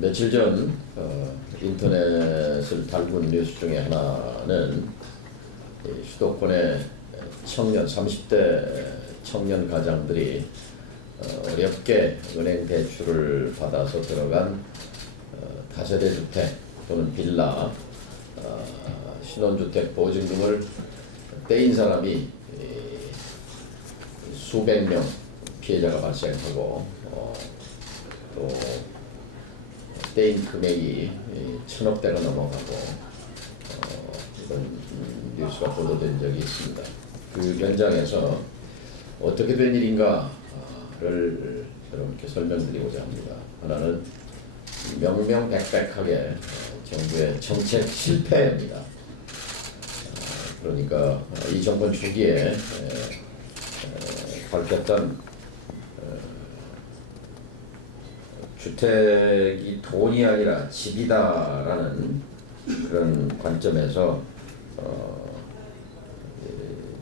며칠 전 인터넷을 달군 뉴스 중에 하나는 수도권의 청년 30대 청년 가장들이 어렵게 은행 대출을 받아서 들어간 다세대 주택 또는 빌라 신혼주택 보증금을 떼인 사람이 수백 명 피해자가 발생하고 또 떼인 금액이 1,000억대가 넘어가고 이런 뉴스가 보도된 적이 있습니다. 그 현장에서 어떻게 된 일인가를 여러분께 설명드리고자 합니다. 하나는 명명백백하게 정부의 정책 실패입니다. 그러니까 이 정권 초기에 밝혔던 주택이 돈이 아니라 집이다라는 그런 관점에서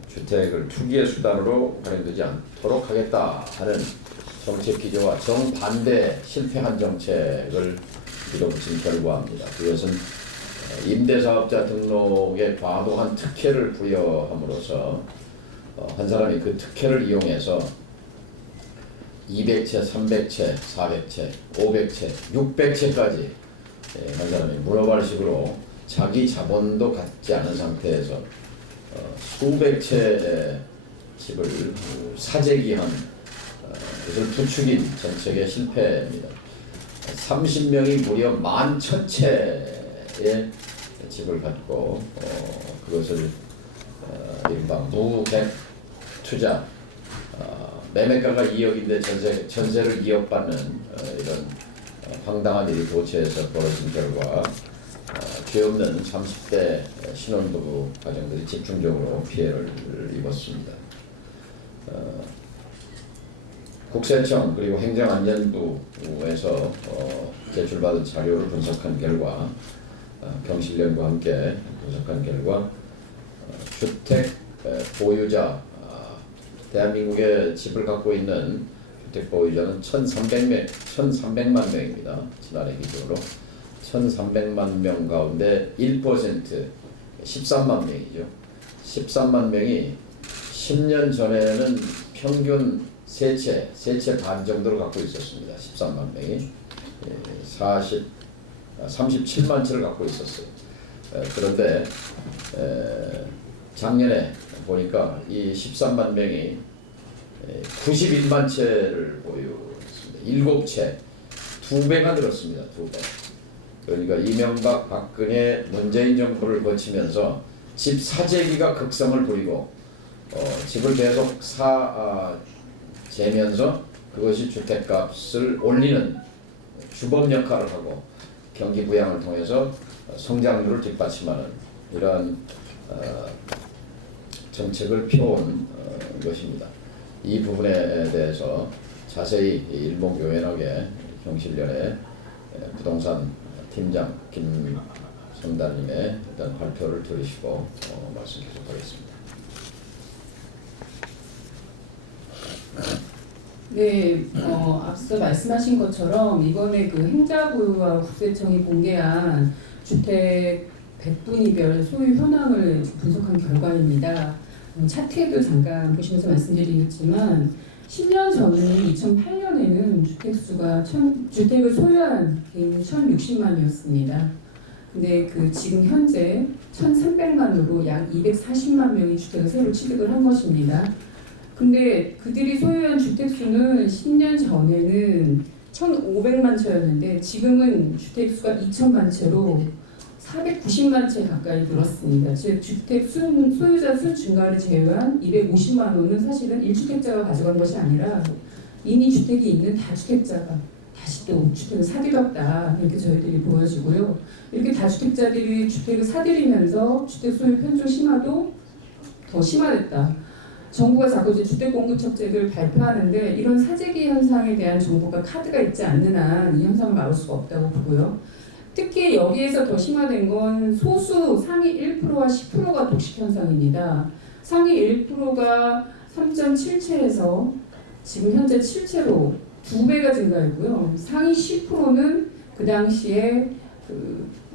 주택을 투기의 수단으로 활용되지 않도록 하겠다 하는 정책 기조와 정반대 실패한 정책을 밀어붙인 결과입니다. 그것은 임대사업자 등록에 과도한 특혜를 부여함으로써 한 사람이 그 특혜를 이용해서 200채, 300채, 400채, 500채, 600채까지 한 사람이 문어발식으로 자기 자본도 갖지 않은 상태에서 수백 채의 집을 사재기한 그것을 부추긴 정책의 실패입니다. 30명이 무려 11,000채의 집을 갖고 그것을 이른바 무객 투자 매매가가 2억인데 전세를 2억 받는 이런 황당한 일이 도처에서 벌어진 결과 죄 없는 30대 신혼부부 가정들이 집중적으로 피해를 입었습니다. 국세청 그리고 행정안전부에서 제출받은 자료를 분석한 결과 경실련과 함께 분석한 결과 주택 보유자 대한민국에 집을 갖고 있는 주택 보유자는 1,300만 명입니다. 지난해 기준으로 1,300만 명 가운데 1% 13만 명이죠. 13만 명이 10년 전에는 평균 3채 반 정도를 갖고 있었습니다. 13만 명이 37만 채를 갖고 있었어요. 그런데 작년에 보니까 이 13만 명이 91만 채를 보유했습니다. 7채, 2배가 늘었습니다. 2배. 그러니까 이명박, 박근혜, 문재인 정부를 거치면서 집 사재기가 극성을 부리고 집을 계속 재면서 그것이 주택값을 올리는 주범 역할을 하고 경기 부양을 통해서 성장률을 뒷받침하는 이러한 정책을 펴온 것입니다. 이 부분에 대해서 자세히 일목요연하게 경실련의 부동산 팀장 김성달님의 일단 발표를 들으시고 말씀 계속하겠습니다. 네, 앞서 말씀하신 것처럼 이번에 그 행자부와 국세청이 공개한 주택 백분위별 소유 현황을 분석한 결과입니다. 차트에도 잠깐 보시면서 말씀드리겠지만 10년 전인 2008년에는 주택을 소유한 개인이 1,060만이었습니다. 근데 지금 현재 1,300만으로 약 240만 명이 주택을 새로 취득을 한 것입니다. 근데 그들이 소유한 주택수는 10년 전에는 1,500만 채였는데 지금은 주택수가 2,000만 채로 490만 채 가까이 늘었습니다. 즉 주택 소유자 수 증가를 제외한 250만 원은 사실은 1주택자가 가져간 것이 아니라 이미 주택이 있는 다주택자가 다시 또 주택을 사들였다 이렇게 저희들이 보여지고요. 이렇게 다주택자들이 주택을 사들이면서 주택 소유 편중 심화도 더 심화됐다. 정부가 자꾸 이제 주택공급책을 발표하는데 이런 사재기 현상에 대한 정부가 카드가 있지 않는 한 이 현상을 막을 수가 없다고 보고요. 특히 여기에서 더 심화된 건 소수 상위 1%와 10%가 독식 현상입니다. 상위 1%가 3.7채에서 지금 현재 7채로 2배가 증가했고요. 상위 10%는 그 당시에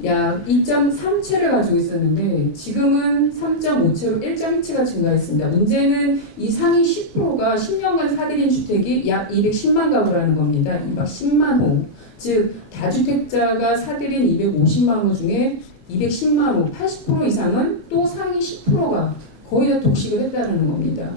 약 2.3채를 가지고 있었는데 지금은 3.5채로 1.2채가 증가했습니다. 문제는 이 상위 10%가 10년간 사들인 주택이 약 210만 가구라는 겁니다. 210만 호. 즉 다주택자가 사들인 250만 호 중에 210만 호, 80% 이상은 또 상위 10%가 거의 다 독식을 했다는 겁니다.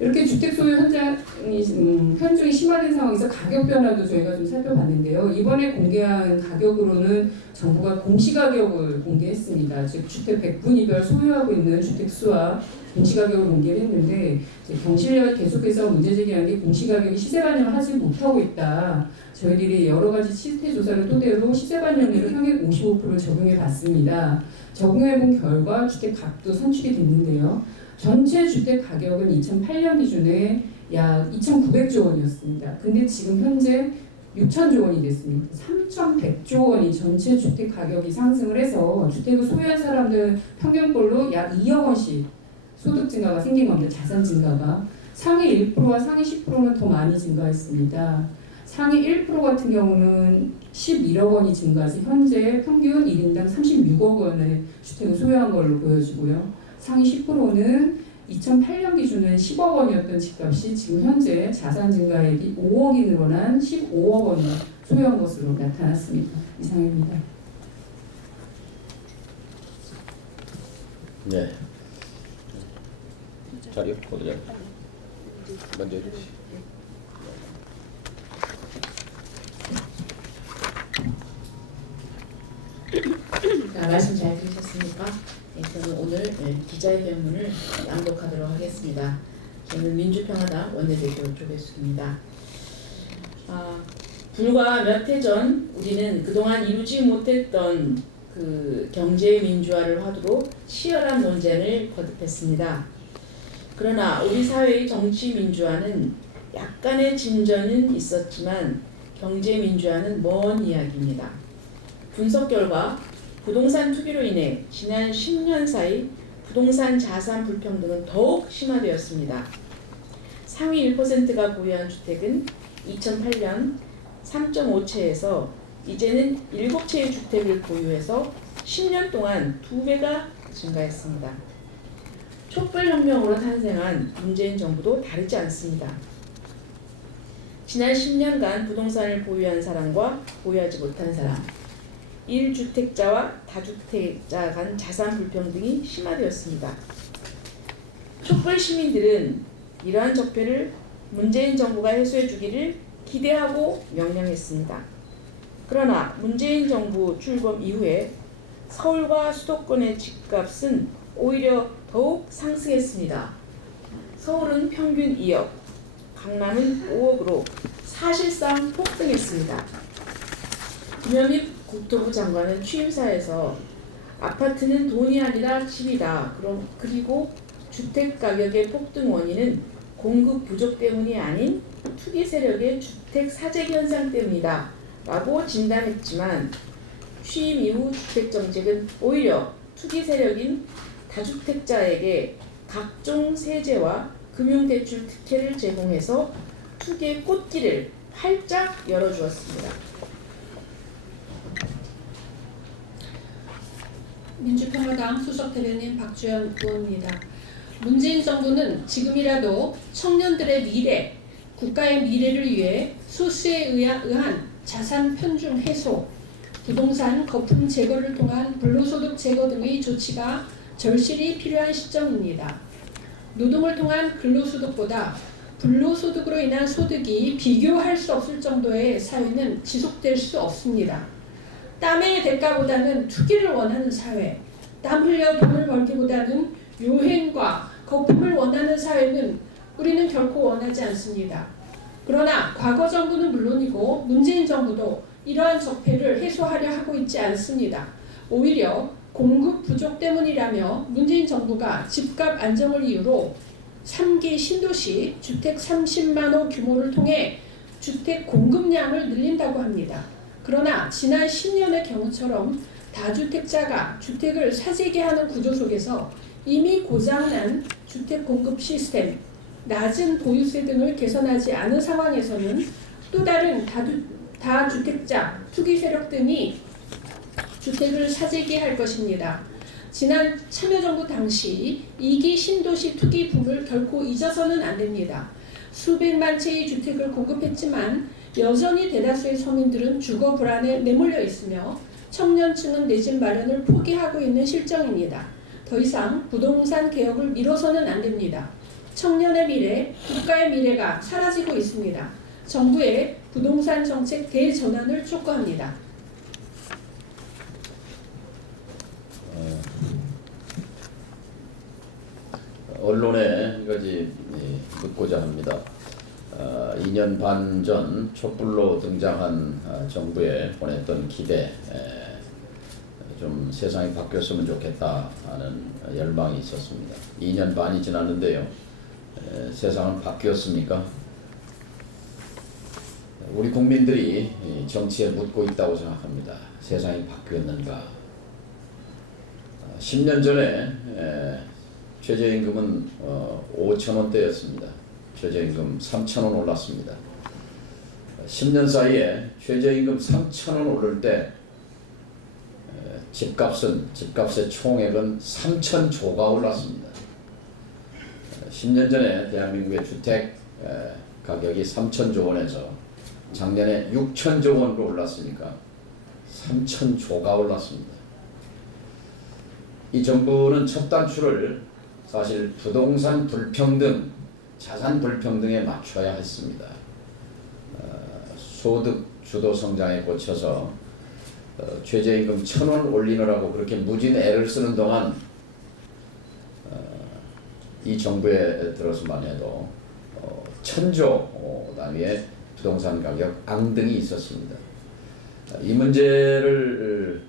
이렇게 주택 소유 현중이 심화된 상황에서 가격 변화도 저희가 좀 살펴봤는데요. 이번에 공개한 가격으로는 정부가 공시가격을 공개했습니다. 즉 주택 백분위별 소유하고 있는 주택 수와 공시가격을 공개를 했는데 경실련 계속해서 문제 제기하는 게 공시가격이 시세 반영을 하지 못하고 있다. 저희들이 여러 가지 시세 조사를 토대로 시세 반영률을 평균 55%를 적용해 봤습니다. 적용해 본 결과 주택 값도 산출이 됐는데요. 전체 주택 가격은 2008년 기준에 약 2,900조 원이었습니다. 근데 지금 현재 6,000조 원이 됐습니다. 3,100조 원이 전체 주택 가격이 상승을 해서 주택을 소유한 사람들 평균꼴로 약 2억 원씩 소득 증가가 생긴 겁니다. 자산 증가가. 상위 1%와 상위 10%는 더 많이 증가했습니다. 상위 1% 같은 경우는 11억 원이 증가해서 현재 평균 1인당 36억 원의 주택을 소유한 걸로 보여지고요. 상위 10%는 2008년 기준은 10억 원이었던 집값이 지금 현재 자산 증가액이 5억이 늘어난 15억 원을 소유한 것으로 나타났습니다. 이상입니다. 네. 자리요? 어디냐? 먼저 해주시. 말씀 잘 들으셨습니까? 네, 저는 오늘 기자회견문을 낭독하도록 하겠습니다. 저는 민주평화당 원내대표 조배숙입니다. 불과 몇 해 전 우리는 그동안 이루지 못했던 그 경제 민주화를 화두로 치열한 논쟁을 거듭했습니다. 그러나 우리 사회의 정치 민주화는 약간의 진전은 있었지만 경제 민주화는 먼 이야기입니다. 분석 결과 부동산 투기로 인해 지난 10년 사이 부동산 자산 불평등은 더욱 심화되었습니다. 상위 1%가 보유한 주택은 2008년 3.5채에서 이제는 7채의 주택을 보유해서 10년 동안 2배가 증가했습니다. 촛불혁명으로 탄생한 문재인 정부도 다르지 않습니다. 지난 10년간 부동산을 보유한 사람과 보유하지 못한 사람, 1주택자와 다주택자 간 자산 불평등이 심화되었습니다. 촛불 시민들은 이러한 적폐를 문재인 정부가 해소해 주기를 기대하고 명령했습니다. 그러나 문재인 정부 출범 이후에 서울과 수도권의 집값은 오히려 더욱 상승했습니다. 서울은 평균 2억, 강남은 5억으로 사실상 폭등했습니다. 김현미 국토부 장관은 취임사에서 아파트는 돈이 아니라 집이다. 그리고 주택 가격의 폭등 원인은 공급 부족 때문이 아닌 투기 세력의 주택 사재기 현상 때문이다. 라고 진단했지만 취임 이후 주택 정책은 오히려 투기 세력인 다주택자에게 각종 세제와 금융대출 특혜를 제공해서 투기의 꽃길을 활짝 열어주었습니다. 민주평화당 수석대변인 박주연 의원입니다. 문재인 정부는 지금이라도 청년들의 미래, 국가의 미래를 위해 소수에 의한 자산 편중 해소, 부동산 거품 제거를 통한 불로소득 제거 등의 조치가 절실히 필요한 시점입니다. 노동을 통한 근로소득보다 불로소득으로 인한 소득이 비교할 수 없을 정도의 사회는 지속될 수 없습니다. 땀의 대가보다는 투기를 원하는 사회, 땀 흘려 돈을 벌기보다는 요행과 거품을 원하는 사회는 우리는 결코 원하지 않습니다. 그러나 과거 정부는 물론이고 문재인 정부도 이러한 적폐를 해소하려 하고 있지 않습니다. 오히려 공급 부족 때문이라며 문재인 정부가 집값 안정을 이유로 3기 신도시 주택 30만 호 규모를 통해 주택 공급량을 늘린다고 합니다. 그러나 지난 10년의 경우처럼 다주택자가 주택을 사재기하는 구조 속에서 이미 고장난 주택 공급 시스템, 낮은 보유세 등을 개선하지 않은 상황에서는 또 다른 다주택자, 투기 세력 등이 주택을 사재기 할 것입니다. 지난 참여정부 당시 2기 신도시 투기 붐을 결코 잊어서는 안 됩니다. 수백만 채의 주택을 공급했지만 여전히 대다수의 서민들은 주거 불안에 내몰려 있으며 청년층은 내 집 마련을 포기하고 있는 실정입니다. 더 이상 부동산 개혁을 미뤄서는 안 됩니다. 청년의 미래, 국가의 미래가 사라지고 있습니다. 정부의 부동산 정책 대전환을 촉구합니다. 언론에 한 가지 묻고자 합니다. 2년 반 전 촛불로 등장한 정부에 보냈던 기대, 좀 세상이 바뀌었으면 좋겠다 하는 열망이 있었습니다. 2년 반이 지났는데요. 세상은 바뀌었습니까? 우리 국민들이 정치에 묻고 있다고 생각합니다. 세상이 바뀌었는가? 10년 전에 최저임금은 5,000원대였습니다. 최저임금 3,000원 올랐습니다. 10년 사이에 최저임금 3,000원 오를 때 집값의 총액은 3,000조가 올랐습니다. 10년 전에 대한민국의 주택 가격이 3,000조 원에서 작년에 6,000조 원으로 올랐으니까 3,000조가 올랐습니다. 이 정부는 첫 단추를 사실 부동산 불평등, 자산 불평등에 맞춰야 했습니다. 소득 주도 성장에 꽂혀서 최저임금 1,000원 올리느라고 그렇게 무진 애를 쓰는 동안 이 정부에 들어서만 해도 1,000조 단위의 부동산 가격 앙등이 있었습니다. 이 문제를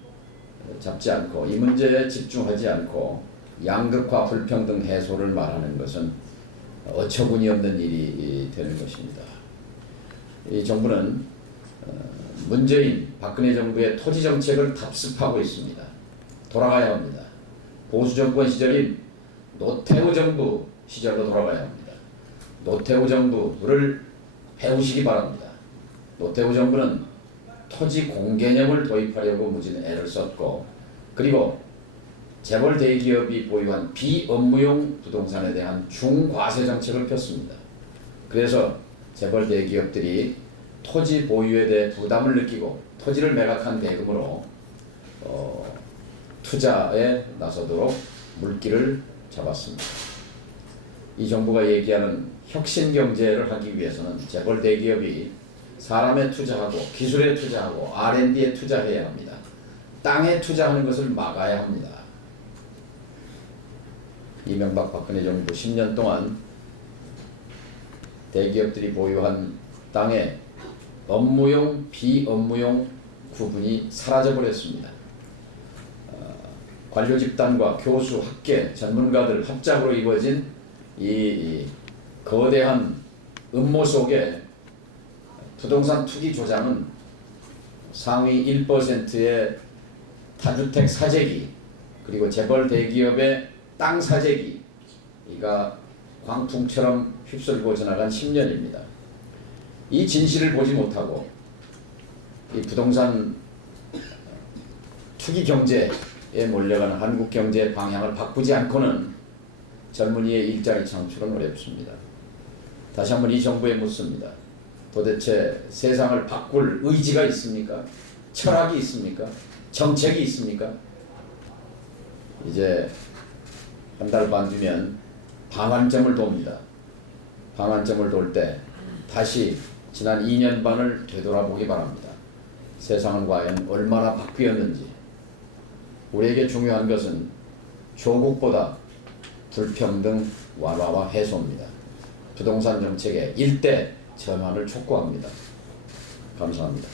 잡지 않고 이 문제에 집중하지 않고 양극화 불평등 해소를 말하는 것은 어처구니 없는 일이 되는 것입니다. 이 정부는 문재인, 박근혜 정부의 토지 정책을 답습하고 있습니다. 돌아가야 합니다. 보수 정권 시절인 노태우 정부 시절로 돌아가야 합니다. 노태우 정부를 배우시기 바랍니다. 노태우 정부는 토지 공개념을 도입하려고 무진 애를 썼고, 그리고 재벌 대기업이 보유한 비업무용 부동산에 대한 중과세 정책을 폈습니다. 그래서 재벌 대기업들이 토지 보유에 대해 부담을 느끼고 토지를 매각한 대금으로 투자에 나서도록 물기를 잡았습니다. 이 정부가 얘기하는 혁신경제를 하기 위해서는 재벌 대기업이 사람에 투자하고 기술에 투자하고 R&D에 투자해야 합니다. 땅에 투자하는 것을 막아야 합니다. 이명박 박근혜 정부 10년 동안 대기업들이 보유한 땅에 업무용, 비업무용 구분이 사라져버렸습니다. 관료 집단과 교수, 학계, 전문가들 합작으로 이루어진 이 거대한 음모 속에 부동산 투기 조장은 상위 1%의 다주택 사재기, 그리고 재벌 대기업의 땅 사재기가 광풍처럼 휩쓸고 지나간 10년입니다. 이 진실을 보지 못하고 이 부동산 투기 경제에 몰려가는 한국 경제의 방향을 바꾸지 않고는 젊은이의 일자리 창출은 어렵습니다. 다시 한번 이 정부에 묻습니다. 도대체 세상을 바꿀 의지가 있습니까? 철학이 있습니까? 정책이 있습니까? 이제 한 달 반 뒤면 방한점을 돕니다. 방한점을 돌 때 다시 지난 2년 반을 되돌아보기 바랍니다. 세상은 과연 얼마나 바뀌었는지. 우리에게 중요한 것은 조국보다 불평등 완화와 해소입니다. 부동산 정책의 일대 전환을 촉구합니다. 감사합니다.